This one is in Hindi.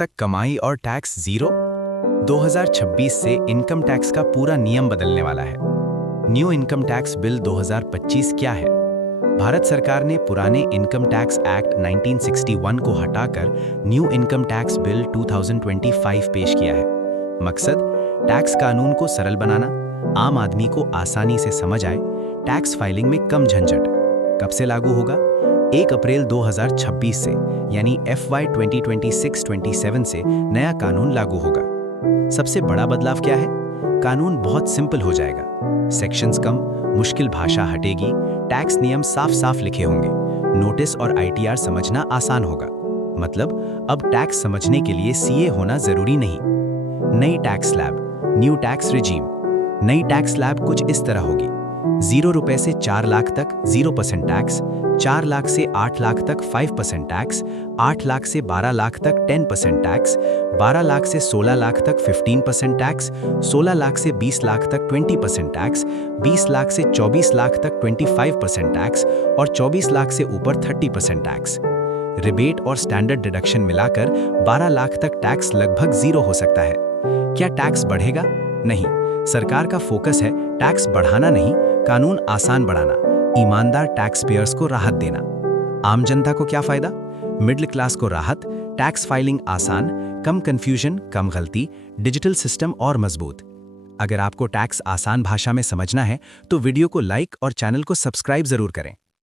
तक कमाई और टैक्स जीरो। 2026 से इनकम टैक्स का पूरा नियम बदलने वाला है। न्यू इनकम टैक्स बिल 2025 क्या है? भारत सरकार ने पुराने इनकम टैक्स एक्ट 1961 को हटाकर न्यू इनकम टैक्स बिल 2025 पेश किया है। मकसद टैक्स कानून को सरल बनाना, आम आदमी को आसानी से समझ आए, टैक्स फाइलिंग में कम झंझट। कब से लागू होगा? 1 अप्रैल 2026 से, यानी FY 2026-27 से नया कानून लागू होगा। सबसे बड़ा बदलाव क्या है? कानून बहुत सिंपल हो जाएगा। सेक्शंस कम, मुश्किल भाषा हटेगी, टैक्स नियम साफ साफ लिखे होंगे, नोटिस और ITR समझना आसान होगा। मतलब अब टैक्स समझने के लिए CA होना जरूरी नहीं। नई tax slab, new tax regime. नई टैक्स स्लैब कुछ इस तरह होगी। 0 रुपए से 4 लाख तक 0% टैक्स, 4 लाख से 8 लाख तक 5% टैक्स, 8 लाख से 12 लाख तक 10% टैक्स, 12 लाख से 16 लाख तक 15% टैक्स, 16 लाख से 20 लाख तक 20% टैक्स, 20 लाख से 24 लाख तक 25% टैक्स और 24 लाख से ऊपर 30% टैक्स। रिबेट और स्टैंडर्ड डिडक्शन मिलाकर 12 लाख तक टैक्स लगभग 0 हो सकता है। क्या टैक्स बढ़ेगा? नहीं, सरकार का फोकस है टैक्स बढ़ाना नहीं, कानून आसान बनाना, ईमानदार टैक्स पेयर्स को राहत देना। आम जनता को क्या फायदा? मिडिल क्लास को राहत, टैक्स फाइलिंग आसान, कम कंफ्यूजन, कम गलती, डिजिटल सिस्टम और मजबूत। अगर आपको टैक्स आसान भाषा में समझना है तो वीडियो को लाइक और चैनल को सब्सक्राइब जरूर करें।